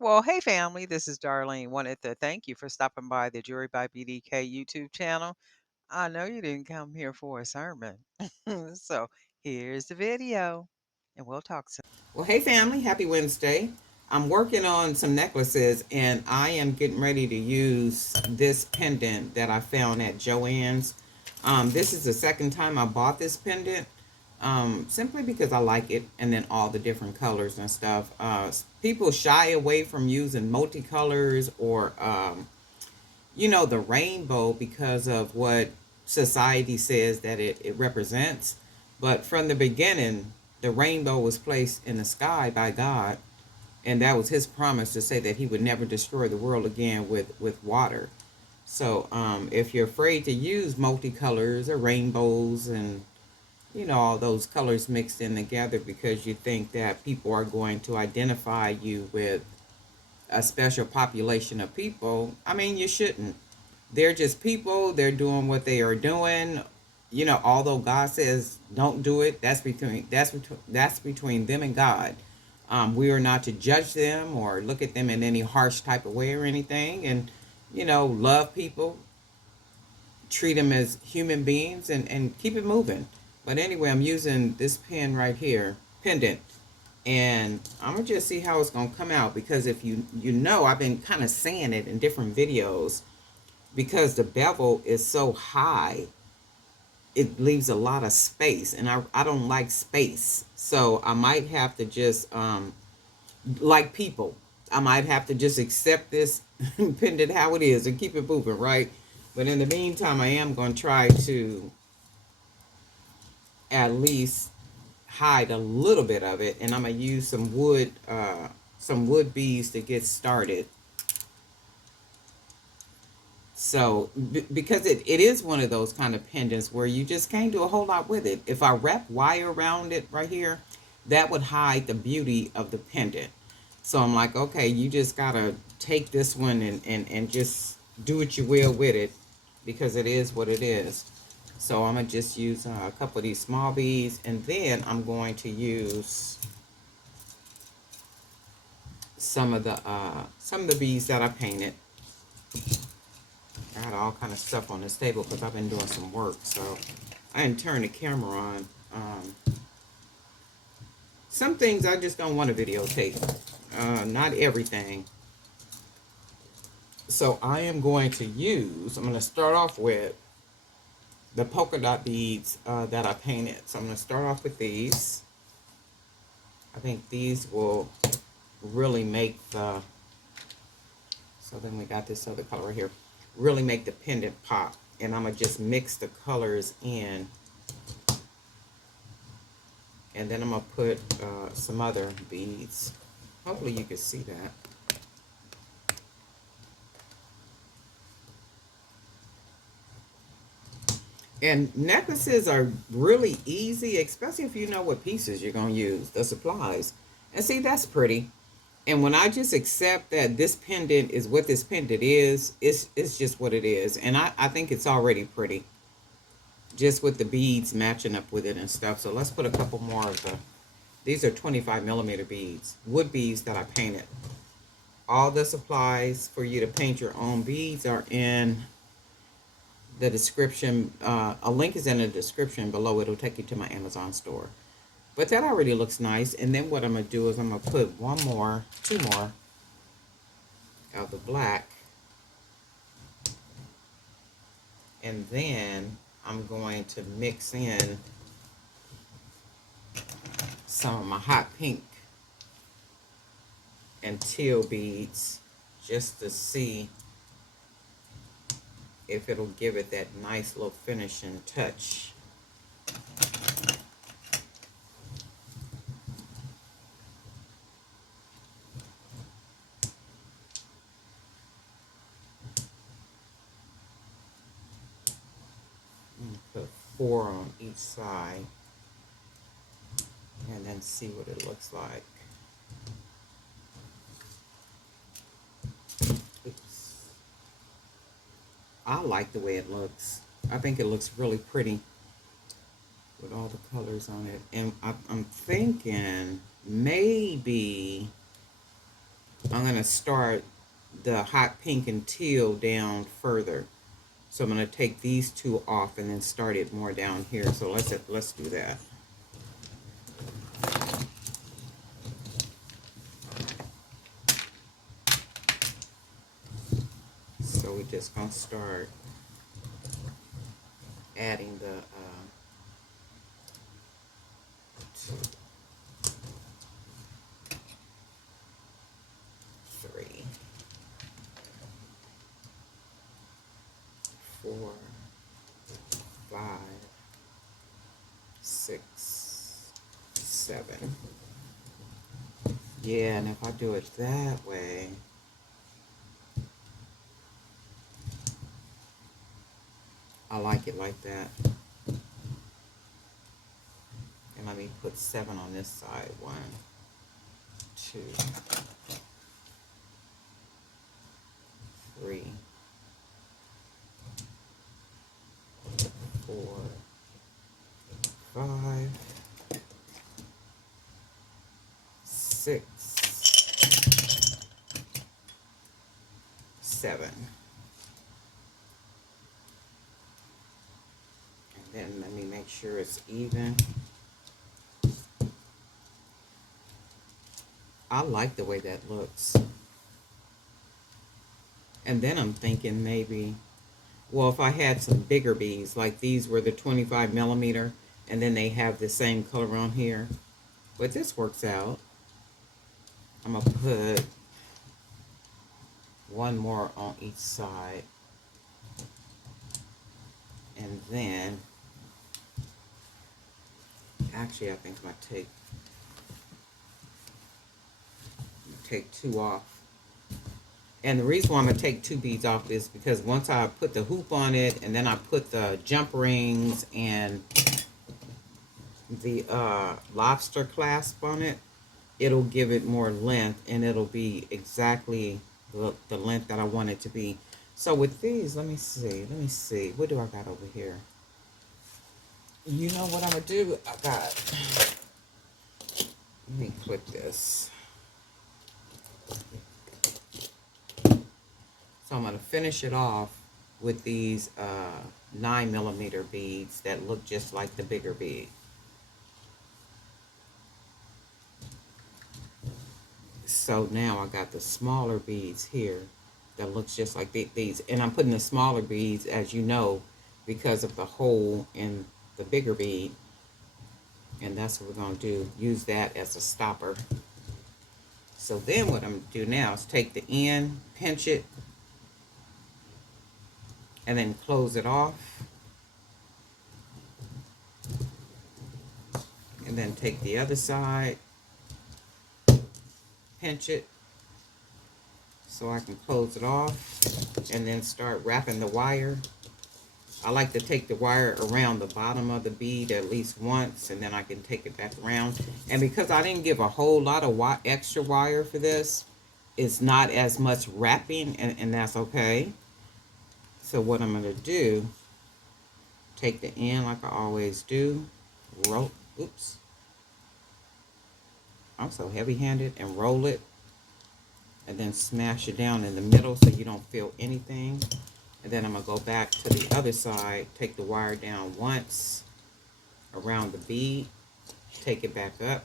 Well, hey family, this is Darlene. Wanted to thank you for stopping by the Jury by BDK YouTube channel. I know you didn't come here for a sermon. So here's the video, and we'll talk soon. Well, hey family, happy Wednesday. I'm working on some necklaces and I am getting ready to use this pendant that I found at Joann's. This is the second time I bought this pendant simply because I like it and then all the different colors and stuff. People shy away from using multicolors or the rainbow because of what society says that it represents. But from the beginning, the rainbow was placed in the sky by God, and that was his promise to say that he would never destroy the world again with water. So if you're afraid to use multicolors or rainbows and all those colors mixed in together because you think that people are going to identify you with a special population of people, I mean, you shouldn't. They're just people. They're doing what they are doing. Although God says don't do it, that's between them and God. We are not to judge them or look at them in any harsh type of way or anything. And love people, treat them as human beings, and keep it moving. But anyway, I'm using this pen right here, pendant, and I'm gonna just see how it's gonna come out because if I've been kind of saying it in different videos because the bevel is so high, it leaves a lot of space, and I don't like space, so I might have to just like people, I might have to just accept this pendant how it is and keep it moving, right? But in the meantime, I am going to try to at least hide a little bit of it, and I'm gonna use some wood beads to get started. So because it is one of those kind of pendants where you just can't do a whole lot with it. If I wrap wire around it right here, that would hide the beauty of the pendant. So I'm like, okay, you just gotta take this one and just do what you will with it because it is what it is. So I'm gonna just use a couple of these small beads, and then I'm going to use some of the beads that I painted. I got all kind of stuff on this table because I've been doing some work, so I didn't turn the camera on. Some things I just don't want to videotape, not everything. So I'm going to start off with the polka dot beads that I painted. So I'm going to start off with these. I think these will really make so then we got this other color right here, really make the pendant pop. And I'm going to just mix the colors in. And then I'm going to put some other beads. Hopefully you can see that. And necklaces are really easy, especially if you know what pieces you're going to use, the supplies. And see, that's pretty. And when I just accept that this pendant is what this pendant is, it's just what it is. And I think it's already pretty, just with the beads matching up with it and stuff. So let's put a couple more of these are 25 millimeter beads, wood beads that I painted. All the supplies for you to paint your own beads are in the description. A link is in the description below. It'll take you to my Amazon store. But that already looks nice. And then what I'm going to do is I'm going to put two more of the black. And then I'm going to mix in some of my hot pink and teal beads just to see if it'll give it that nice little finishing touch. Put 4 on each side and then see what it looks like. Oops. I like the way it looks. I think it looks really pretty with all the colors on it. And I'm thinking maybe I'm going to start the hot pink and teal down further. So I'm going to take these two off and then start it more down here. So let's do that. So we're just going to start adding the 2, 3, 4, 5, 6, 7. Yeah, and if I do it that way, I like it like that. And let me put 7 on this side. 1, 2, 3, 4, 5, 6, 7. And then let me make sure it's even. I like the way that looks. And then I'm thinking maybe, well, if I had some bigger beads, like these were the 25 millimeter, and then they have the same color on here. But this works out. I'm going to put one more on each side. And then, actually, I think I'm going to take 2 off. And the reason why I'm going to take 2 beads off is because once I put the hoop on it, and then I put the jump rings and the lobster clasp on it, it'll give it more length, and it'll be exactly the length that I want it to be. So with these, let me see. What do I got over here? You know what I'm going to do? Let me clip this. So I'm going to finish it off with these 9 millimeter beads that look just like the bigger bead. So now I got the smaller beads here that looks just like these. And I'm putting the smaller beads, as you know, because of the hole in the bigger bead. And that's what we're going to do. Use that as a stopper. So then what I'm going to do now is take the end, pinch it, and then close it off. And then take the other side, pinch it so I can close it off, and then start wrapping the wire. I like to take the wire around the bottom of the bead at least once, and then I can take it back around. And because I didn't give a whole lot of extra wire for this, it's not as much wrapping, and that's okay. So what I'm going to do, take the end like I always do, roll, oops, I'm so heavy-handed, and roll it, and then smash it down in the middle so you don't feel anything. And then I'm going to go back to the other side, take the wire down once around the bead, take it back up.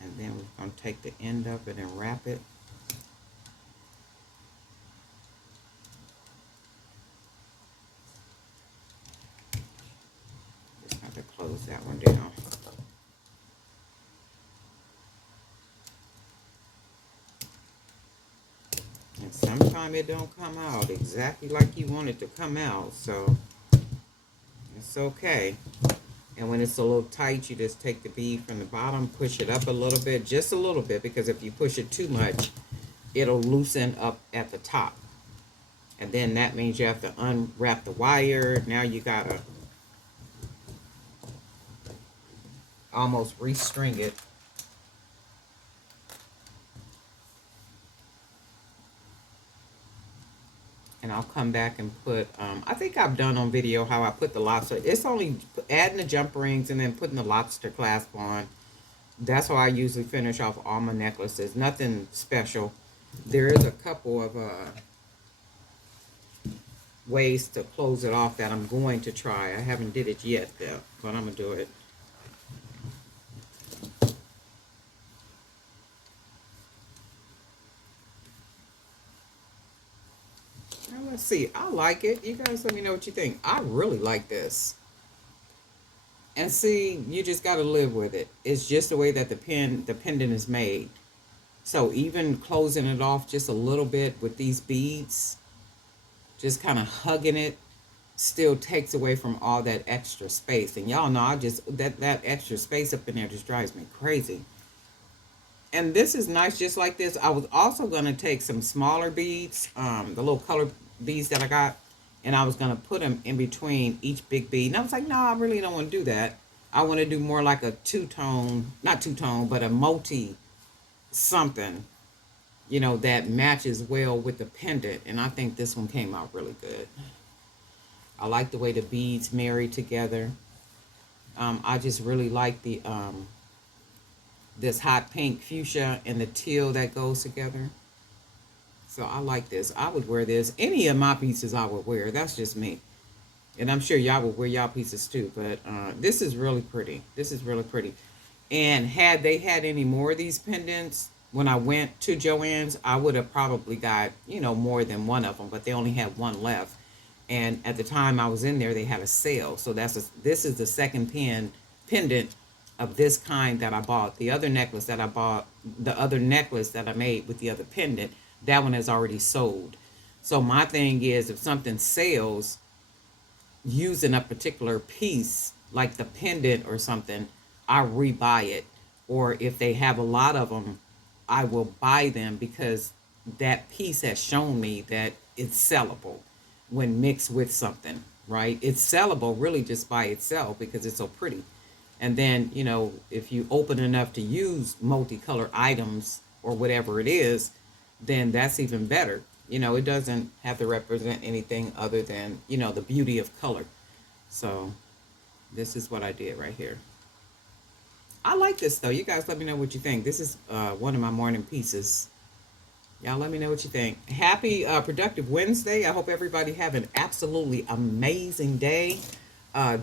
And then we're going to take the end of it and wrap it. Just have to close that one down. And sometimes it don't come out exactly like you want it to come out, so it's okay. And when it's a little tight, you just take the bead from the bottom, push it up a little bit, just a little bit, because if you push it too much, it'll loosen up at the top. And then that means you have to unwrap the wire. Now you gotta almost restring it. And I'll come back and put, I think I've done on video how I put the lobster. It's only adding the jump rings and then putting the lobster clasp on. That's how I usually finish off all my necklaces. Nothing special. There is a couple of ways to close it off that I'm going to try. I haven't did it yet though, but I'm gonna do it. Now let's see. I like it. You guys let me know what you think. I really like this. And see, you just got to live with it. It's just the way that the pendant is made. So even closing it off just a little bit with these beads, just kind of hugging it, still takes away from all that extra space. And y'all know I just that extra space up in there just drives me crazy. And this is nice just like this. I was also going to take some smaller beads, the little color beads that I got, and I was going to put them in between each big bead. And I was like, no, I really don't want to do that. I want to do more like a two-tone, not two-tone, but a multi something, that matches well with the pendant. And I think this one came out really good. I like the way the beads marry together. I just really like the this hot pink fuchsia and the teal that goes together. So I like this. I would wear this. Any of my pieces I would wear. That's just me. And I'm sure y'all would wear y'all pieces too. But this is really pretty. This is really pretty. And had they had any more of these pendants, when I went to Joann's, I would have probably got, more than one of them. But they only had one left. And at the time I was in there, they had a sale. So this is the second pendant of this kind that I bought. The other necklace that I bought, the other necklace that I made with the other pendant, that one has already sold. So my thing is, if something sells using a particular piece, like the pendant or something, I rebuy it. Or if they have a lot of them, I will buy them because that piece has shown me that it's sellable when mixed with something, right? It's sellable really just by itself because it's so pretty. And then, if you open enough to use multicolor items or whatever it is, then that's even better. It doesn't have to represent anything other than, the beauty of color. So this is what I did right here. I like this though. You guys let me know what you think. This is one of my morning pieces. Y'all let me know what you think. Happy productive Wednesday. I hope everybody have an absolutely amazing day.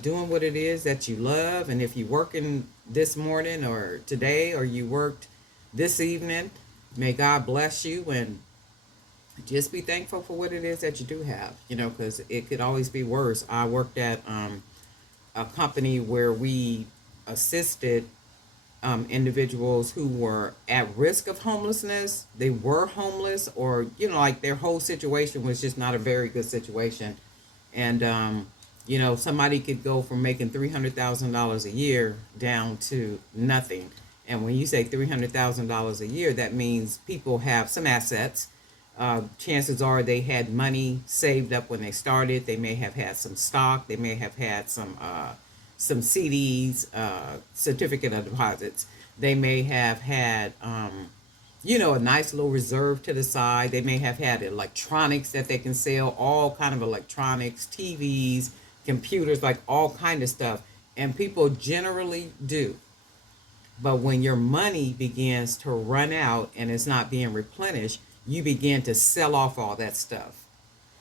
Doing what it is that you love. And if you're working this morning or today or you worked this evening, may God bless you and just be thankful for what it is that you do have, because it could always be worse. I worked at a company where we assisted individuals who were at risk of homelessness. They were homeless, or like their whole situation was just not a very good situation. And somebody could go from making $300,000 a year down to nothing. And when you say $300,000 a year, that means people have some assets. Chances are they had money saved up when they started. They may have had some stock. They may have had some CDs, certificate of deposits. They may have had, a nice little reserve to the side. They may have had electronics that they can sell, all kind of electronics, TVs, computers, like all kind of stuff. And people generally do. But when your money begins to run out and it's not being replenished, you begin to sell off all that stuff.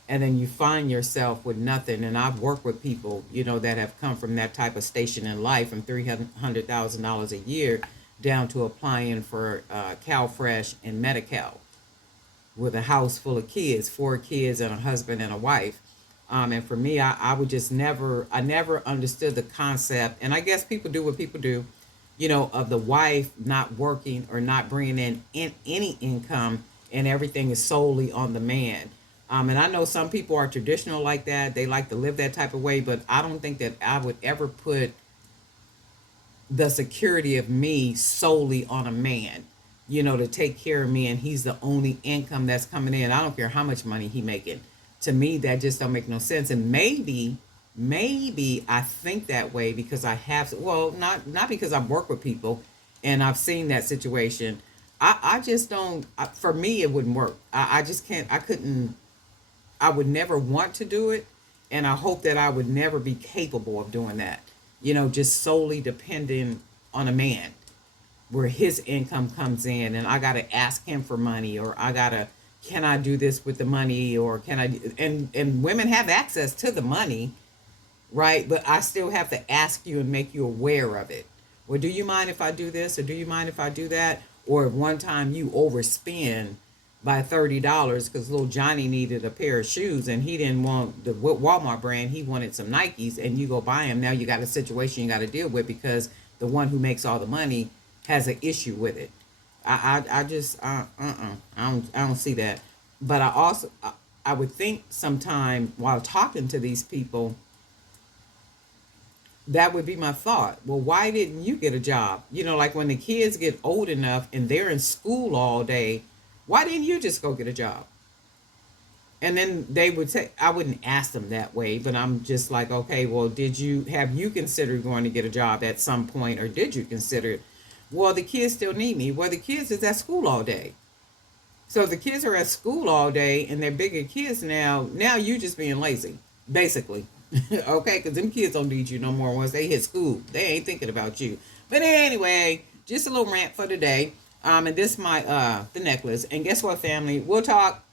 And then you find yourself with nothing. And I've worked with people, that have come from that type of station in life, from $300,000 a year down to applying for CalFresh and Medi-Cal with a house full of kids, 4 kids and a husband and a wife. And for me, I would just I never understood the concept. And I guess people do what people do, of the wife not working or not bringing in any income, and everything is solely on the man. And I know some people are traditional like that. They like to live that type of way, but I don't think that I would ever put the security of me solely on a man, to take care of me, and he's the only income that's coming in. I don't care how much money he making. To me, that just don't make no sense. And maybe I think that way because I have, well, not because I've worked with people and I've seen that situation. I just don't, for me, it wouldn't work. I just can't, I couldn't, I would never want to do it, and I hope that I would never be capable of doing that. Just solely depending on a man, where his income comes in, and I got to ask him for money, or I got to, can I do this with the money, or can I? And women have access to the money, right? But I still have to ask you and make you aware of it. Well, do you mind if I do this, or do you mind if I do that? Or if one time you overspend by $30 because little Johnny needed a pair of shoes and he didn't want the Walmart brand, he wanted some Nikes, and you go buy them. Now you got a situation you got to deal with because the one who makes all the money has an issue with it. I just I don't see that. But I would think sometime while talking to these people, that would be my thought. Well, why didn't you get a job? Like when the kids get old enough and they're in school all day, why didn't you just go get a job? And then they would say, I wouldn't ask them that way, but I'm just like, okay, well, have you considered going to get a job at some point, or did you consider it? Well, the kids still need me. Well, the kids is at school all day. So if the kids are at school all day and they're bigger kids now you just being lazy, basically. Okay, because them kids don't need you no more once they hit school. They ain't thinking about you. But anyway, just a little rant for today. And this my the necklace. And guess what, family? We'll talk